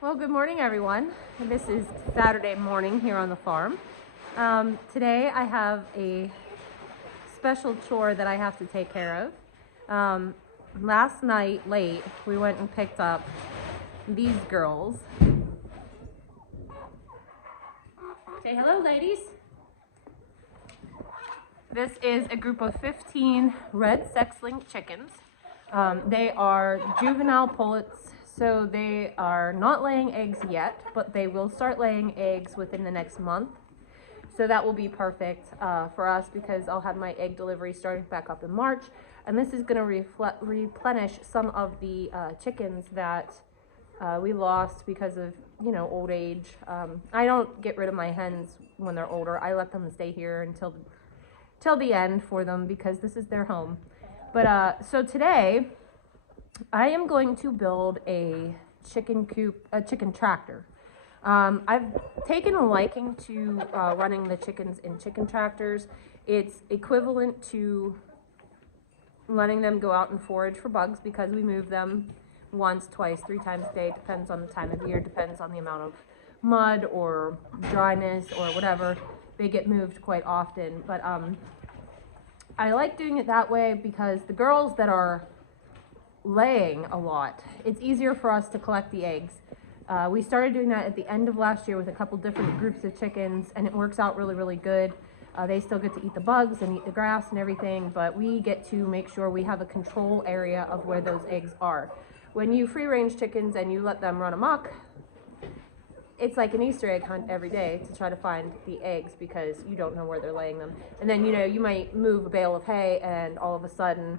Well, good morning, everyone. This is Saturday morning here on the farm. Today I have a special chore that I have to take care of. Last night, late, we went and picked up these girls. Say hello, ladies. This is a group of 15 red sex-linked chickens. They are juvenile pullets. So they are not laying eggs yet, but they will start laying eggs within the next month. So that will be perfect for us because I'll have my egg delivery starting back up in March. And this is going to replenish some of the chickens that we lost because of, old age. I don't get rid of my hens when they're older. I let them stay here till the end for them because this is their home. But so today, I am going to build a chicken coop, a chicken tractor. I've taken a liking to running the chickens in chicken tractors. It's equivalent to letting them go out and forage for bugs because we move them once, twice, 3 times a day. Depends on the time of year, depends on the amount of mud or dryness or whatever. They get moved quite often. But I like doing it that way because the girls that are laying a lot, it's easier for us to collect the eggs. We started doing that at the end of last year with a couple different groups of chickens, and it works out really good. They still get to eat the bugs and eat the grass and everything, but we get to make sure we have a control area of where those eggs are. When you free range chickens and you let them run amok, it's like an Easter egg hunt every day to try to find the eggs because you don't know where they're laying them. And then you might move a bale of hay and all of a sudden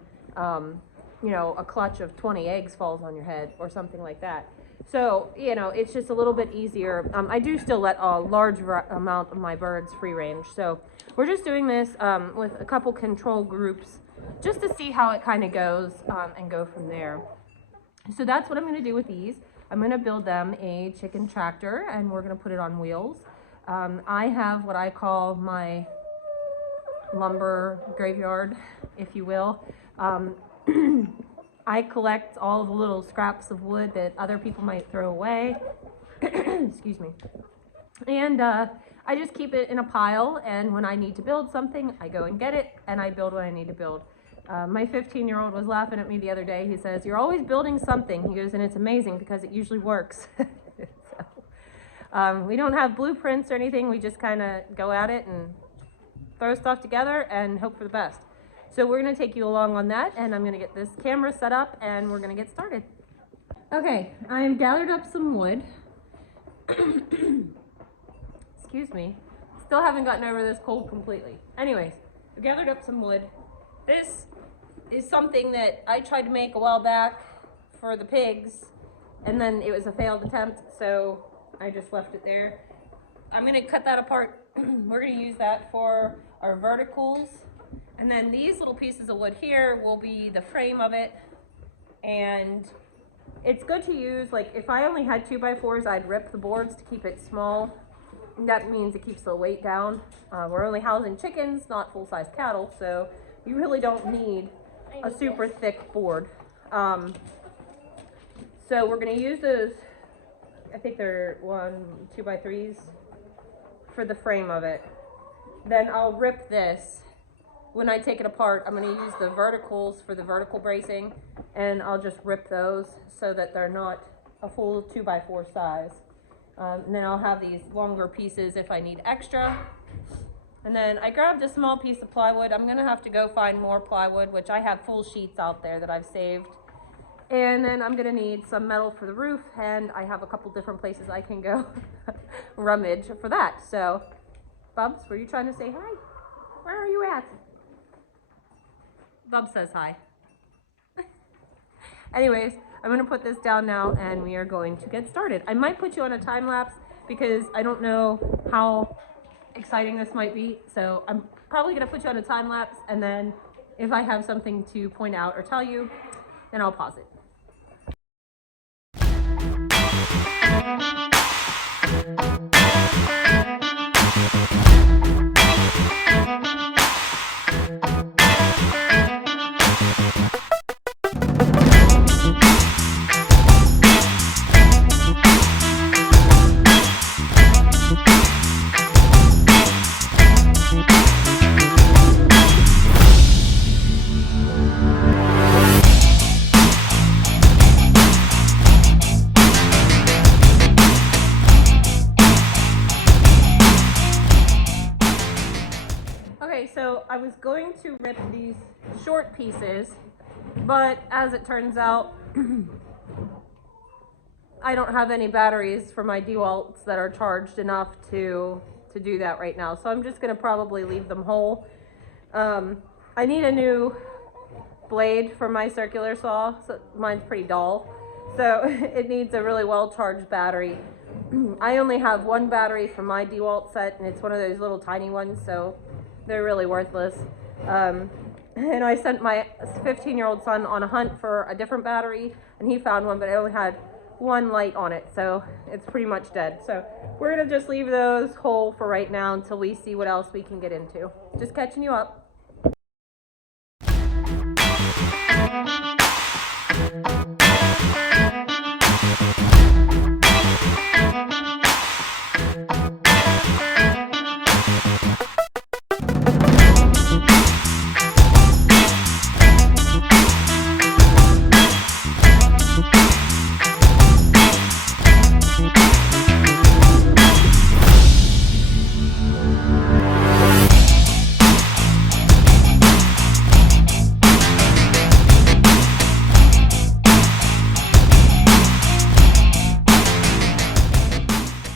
a clutch of 20 eggs falls on your head or something like that. So, it's just a little bit easier. I do still let a large amount of my birds free range. So we're just doing this with a couple control groups just to see how it kind of goes and go from there. So that's what I'm going to do with these. I'm going to build them a chicken tractor and we're going to put it on wheels. I have what I call my lumber graveyard, if you will. I collect all the little scraps of wood that other people might throw away. Excuse me. And I just keep it in a pile, and when I need to build something, I go and get it, and I build what I need to build. My 15-year-old was laughing at me the other day. He says, "You're always building something." He goes, "And it's amazing because it usually works." So, we don't have blueprints or anything. We just kind of go at it and throw stuff together and hope for the best. So we're going to take you along on that, and I'm going to get this camera set up, and we're going to get started. Okay, I have gathered up some wood. Excuse me. Still haven't gotten over this cold completely. Anyways, I've gathered up some wood. This is something that I tried to make a while back for the pigs, and then it was a failed attempt, so I just left it there. I'm going to cut that apart. We're going to use that for our verticals. And then these little pieces of wood here will be the frame of it. And it's good to use, like if I only had 2x4s, I'd rip the boards to keep it small. That means it keeps the weight down. We're only housing chickens, not full-size cattle, so you really don't need a super thick board. So we're gonna use those, I think they're 2x3s for the frame of it. Then I'll rip this. When I take it apart, I'm going to use the verticals for the vertical bracing, and I'll just rip those so that they're not a full 2x4 size. And then I'll have these longer pieces if I need extra. And then I grabbed a small piece of plywood. I'm going to have to go find more plywood, which I have full sheets out there that I've saved. And then I'm going to need some metal for the roof, and I have a couple different places I can go rummage for that. So, Bubs, were you trying to say hi? Where are you at? Bub says hi. Anyways, I'm going to put this down now and we are going to get started. I might put you on a time lapse because I don't know how exciting this might be. So I'm probably going to put you on a time lapse, and then if I have something to point out or tell you, then I'll pause it. So I was going to rip these short pieces, but as it turns out, I don't have any batteries for my DeWalt's that are charged enough to do that right now. So I'm just gonna probably leave them whole. I need a new blade for my circular saw. So mine's pretty dull. So it needs a really well charged battery. I only have one battery for my DeWalt set, and it's one of those little tiny ones, so they're really worthless. And I sent my 15-year-old son on a hunt for a different battery, and he found one, but it only had one light on it, so it's pretty much dead. So we're gonna just leave those whole for right now until we see what else we can get into. Just catching you up.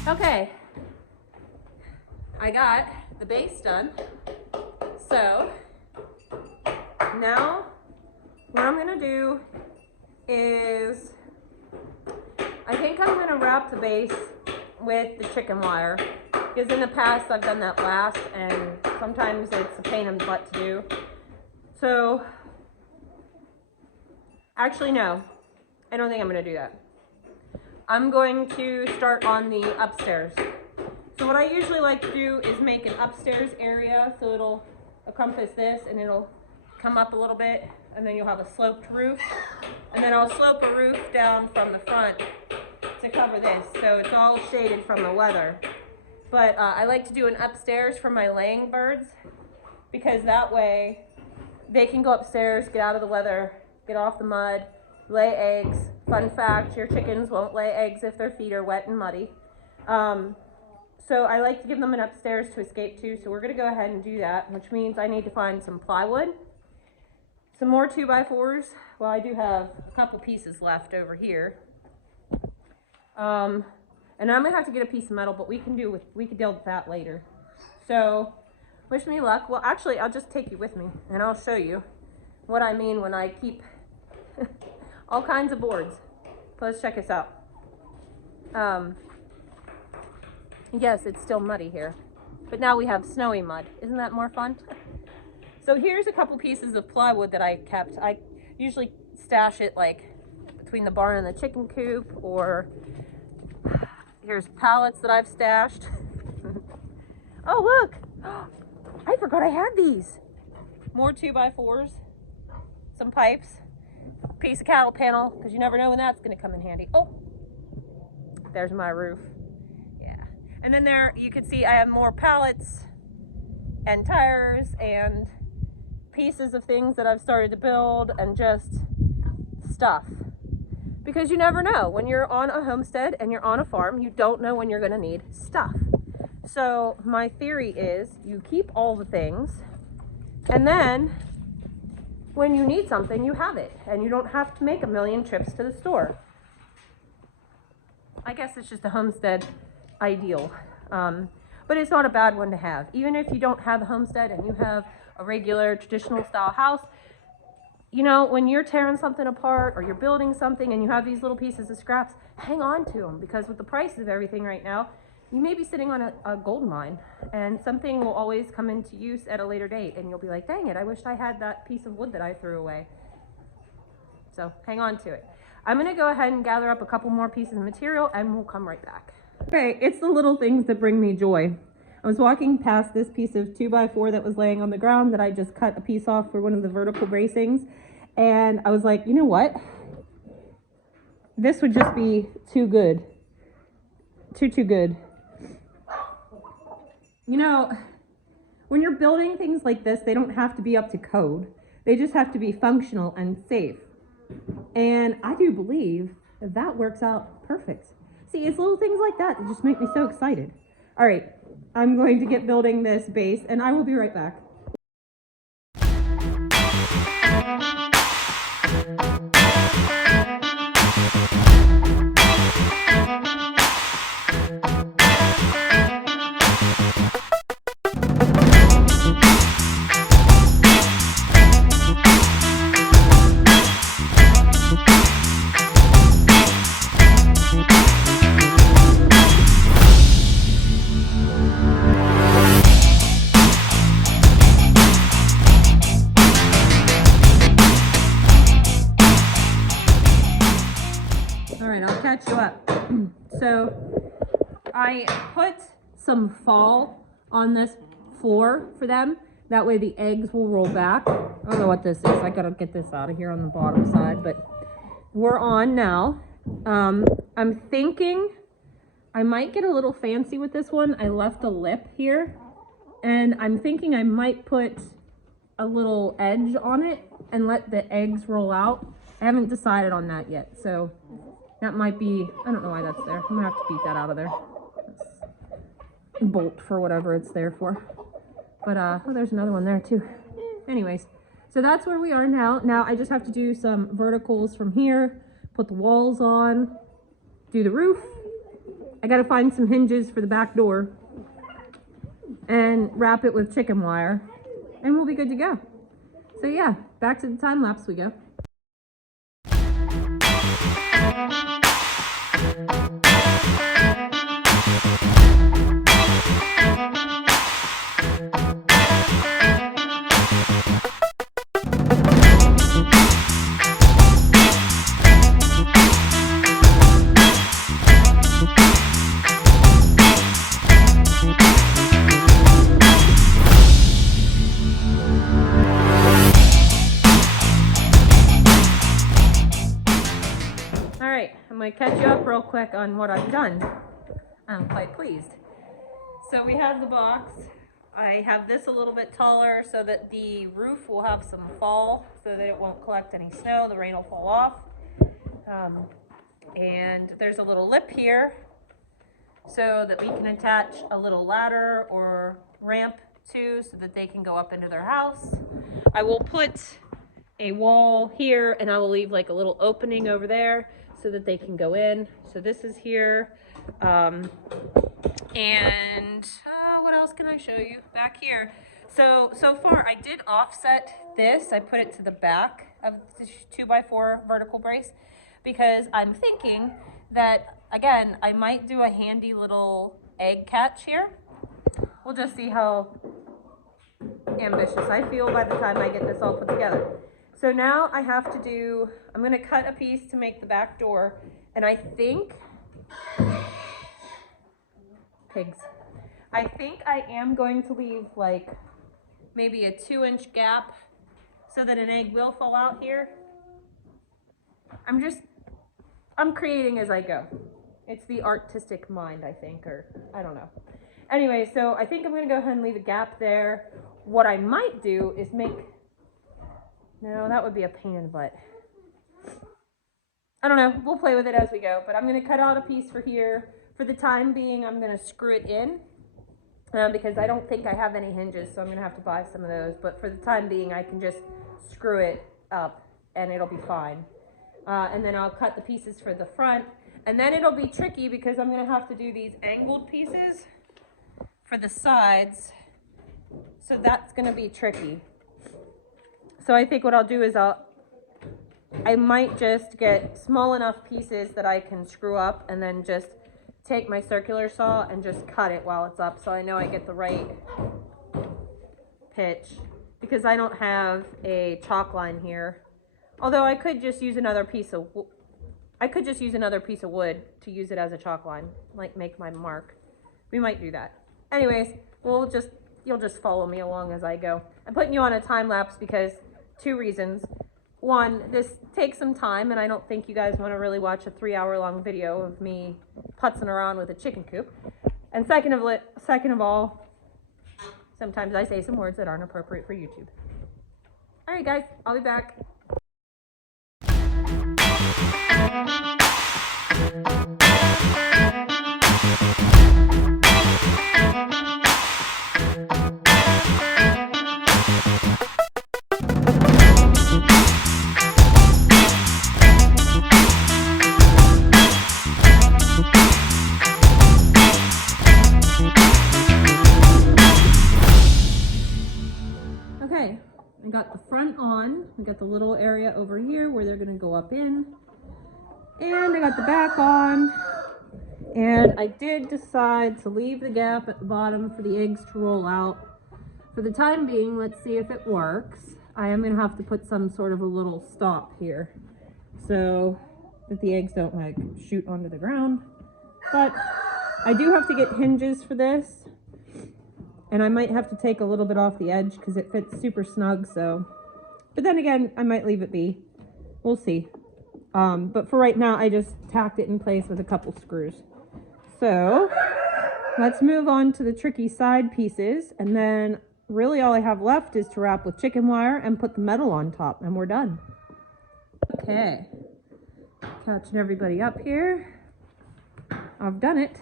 Okay, I got the base done. So now what I'm gonna do is, I think I'm gonna wrap the base with the chicken wire, because in the past I've done that last and sometimes it's a pain in the butt to do. So actually no, I don't think I'm gonna do that. I'm going to start on the upstairs. So what I usually like to do is make an upstairs area, so it'll encompass this and it'll come up a little bit, and then you'll have a sloped roof, and then I'll slope a roof down from the front to cover this, so it's all shaded from the weather. But I like to do an upstairs for my laying birds, because that way they can go upstairs, get out of the weather, get off the mud, lay eggs. Fun fact, your chickens won't lay eggs if their feet are wet and muddy. So I like to give them an upstairs to escape to, so we're gonna go ahead and do that, which means I need to find some plywood, some more 2x4s. Well, I do have a couple pieces left over here. And I'm gonna have to get a piece of metal, but we can deal with that later. So wish me luck. Well, actually, I'll just take you with me and I'll show you what I mean when I keep all kinds of boards. So let's check this out. Yes, it's still muddy here, but now we have snowy mud. Isn't that more fun? So here's a couple pieces of plywood that I kept. I usually stash it like between the barn and the chicken coop, or here's pallets that I've stashed. Oh, look, I forgot I had these. More 2x4s, some pipes, piece of cattle panel, because you never know when that's going to come in handy. Oh, there's my roof. Yeah. And then there you can see I have more pallets and tires and pieces of things that I've started to build, and just stuff, because you never know when you're on a homestead and you're on a farm. You don't know when you're going to need stuff. So my theory is you keep all the things, and then when you need something, you have it, and you don't have to make a million trips to the store. I guess it's just a homestead ideal, but it's not a bad one to have. Even if you don't have a homestead and you have a regular traditional style house, you know, when you're tearing something apart or you're building something and you have these little pieces of scraps, hang on to them, because with the prices of everything right now, you may be sitting on a gold mine, and something will always come into use at a later date, and you'll be like, dang it, I wish I had that piece of wood that I threw away. So hang on to it. I'm gonna go ahead and gather up a couple more pieces of material, and we'll come right back. Okay, it's the little things that bring me joy. I was walking past this piece of 2x4 that was laying on the ground that I just cut a piece off for one of the vertical bracings, and I was like, you know what? This would just be too good. Too good. You know, when you're building things like this, they don't have to be up to code. They just have to be functional and safe. And I do believe that that works out perfect. See, it's little things like that that just make me so excited. All right, I'm going to get building this base, and I will be right back. I put some fall on this floor for them. That way the eggs will roll back. I don't know what this is. I gotta get this out of here on the bottom side, but we're on now. I'm thinking I might get a little fancy with this one. I left a lip here, and I'm thinking I might put a little edge on it and let the eggs roll out. I haven't decided on that yet, so that might be, I don't know why that's there. I'm gonna have to beat that out of there. Bolt for whatever it's there for. But oh, there's another one there too. Anyways, so that's where we are now. Now I just have to do some verticals from here, put the walls on, do the roof. I gotta find some hinges for the back door and wrap it with chicken wire, and we'll be good to go. So yeah, back to the time lapse we go. I'm going to catch you up real quick on what I've done. I'm quite pleased. So we have the box. I have this a little bit taller so that the roof will have some fall so that it won't collect any snow. The rain will fall off. And there's a little lip here so that we can attach a little ladder or ramp to so that they can go up into their house. I will put a wall here and I will leave like a little opening over there so that they can go in. So this is here. And what else can I show you back here? So far I did offset this. I put it to the back of the 2x4 vertical brace because I'm thinking that, again, I might do a handy little egg catch here. We'll just see how ambitious I feel by the time I get this all put together. So now I have to do, I'm going to cut a piece to make the back door, and I think, pigs, I think I am going to leave like maybe a 2-inch gap so that an egg will fall out here. I'm creating as I go. It's the artistic mind, I think, or I don't know. Anyway, so I think I'm going to go ahead and leave a gap there. What I might do is make, no, that would be a pain in the butt. I don't know. We'll play with it as we go. But I'm going to cut out a piece for here. For the time being, I'm going to screw it in because I don't think I have any hinges, so I'm going to have to buy some of those. But for the time being, I can just screw it up and it'll be fine. And then I'll cut the pieces for the front. And then it'll be tricky because I'm going to have to do these angled pieces for the sides. So that's going to be tricky. So I think what I'll do is I might just get small enough pieces that I can screw up and then just take my circular saw and just cut it while it's up so I know I get the right pitch, because I don't have a chalk line here. Although I could just use another piece of wood to use it as a chalk line, like make my mark. We might do that. Anyways, you'll just follow me along as I go. I'm putting you on a time lapse because 2 reasons. One, this takes some time, and I don't think you guys want to really watch a 3-hour-long video of me putzing around with a chicken coop. And second of all, sometimes I say some words that aren't appropriate for YouTube. All right, guys, I'll be back. Okay, I got the front on. We got the little area over here where they're gonna go up in. And I got the back on. And I did decide to leave the gap at the bottom for the eggs to roll out. For the time being, let's see if it works. I am gonna have to put some sort of a little stop here so that the eggs don't like shoot onto the ground. But I do have to get hinges for this, and I might have to take a little bit off the edge because it fits super snug, so. But then again, I might leave it be. We'll see. But for right now, I just tacked it in place with a couple screws. So let's move on to the tricky side pieces, and then really all I have left is to wrap with chicken wire and put the metal on top, and we're done. Okay, catching everybody up here. I've done it.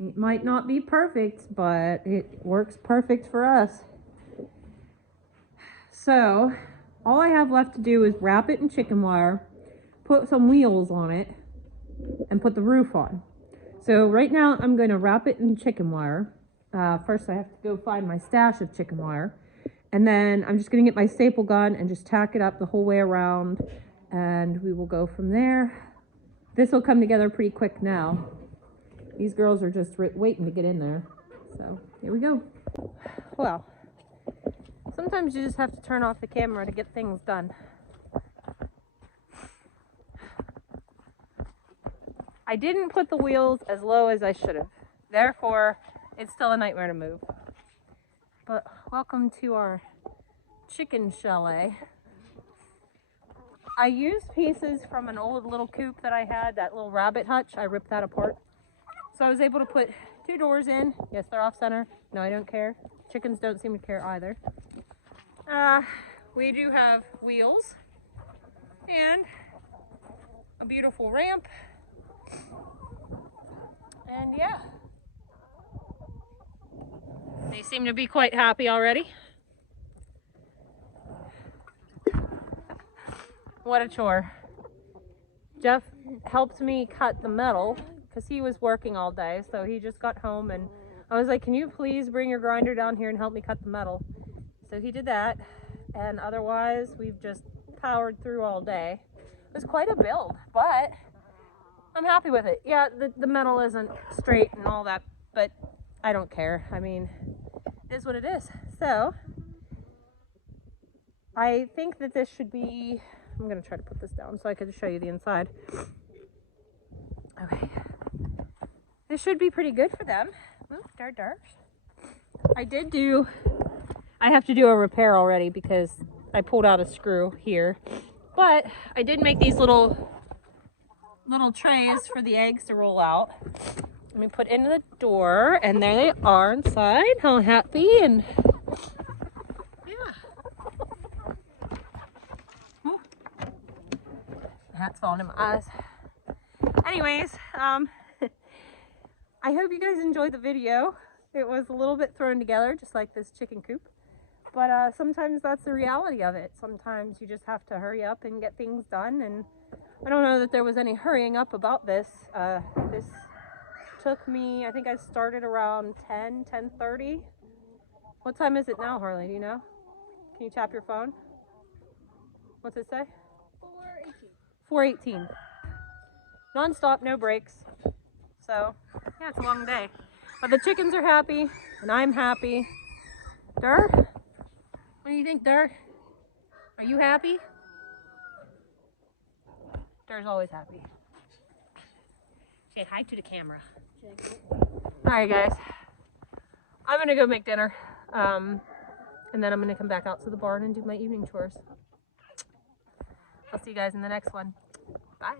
It might not be perfect, but it works perfect for us. So all I have left to do is wrap it in chicken wire, put some wheels on it, and put the roof on. So right now I'm going to wrap it in chicken wire. First I have to go find my stash of chicken wire. And then I'm just going to get my staple gun and just tack it up the whole way around. And we will go from there. This will come together pretty quick now. These girls are just waiting to get in there. So here we go. Well, sometimes you just have to turn off the camera to get things done. I didn't put the wheels as low as I should have. Therefore, it's still a nightmare to move. But welcome to our chicken chalet. I used pieces from an old little coop that I had, that little rabbit hutch. I ripped that apart. So I was able to put 2 doors in. Yes, they're off center. No, I don't care. Chickens don't seem to care either. We do have wheels and a beautiful ramp. And yeah, they seem to be quite happy already. What a chore. Jeff helped me cut the metal because he was working all day, so he just got home and I was like, can you please bring your grinder down here and help me cut the metal? So he did that, and otherwise we've just powered through all day. It was quite a build, but I'm happy with it. Yeah, the metal isn't straight and all that, but I don't care. I mean, it is what it is. So I think that this should be, I'm going to try to put this down so I can show you the inside. Okay. This should be pretty good for them. Ooh, dark. I have to do a repair already because I pulled out a screw here. But I did make these little trays for the eggs to roll out. Let me put into the door, and there they are inside. How happy, and yeah. Ooh. The hat's falling in my eyes. Anyways, I hope you guys enjoyed the video. It was a little bit thrown together, just like this chicken coop. But sometimes that's the reality of it. Sometimes you just have to hurry up and get things done, and I don't know that there was any hurrying up about this. This took me, I think I started around 10:30. What time is it now, Harley? Do you know? Can you tap your phone? What's it say? 4:18. 4:18. Non-stop, no breaks. So, yeah, it's a long day. But the chickens are happy, and I'm happy. Dar? What do you think, Dar? Are you happy? Dar's always happy. Say hi to the camera. Alright guys, I'm gonna go make dinner, and then I'm gonna come back out to the barn and do my evening chores. I'll see you guys in the next one. Bye.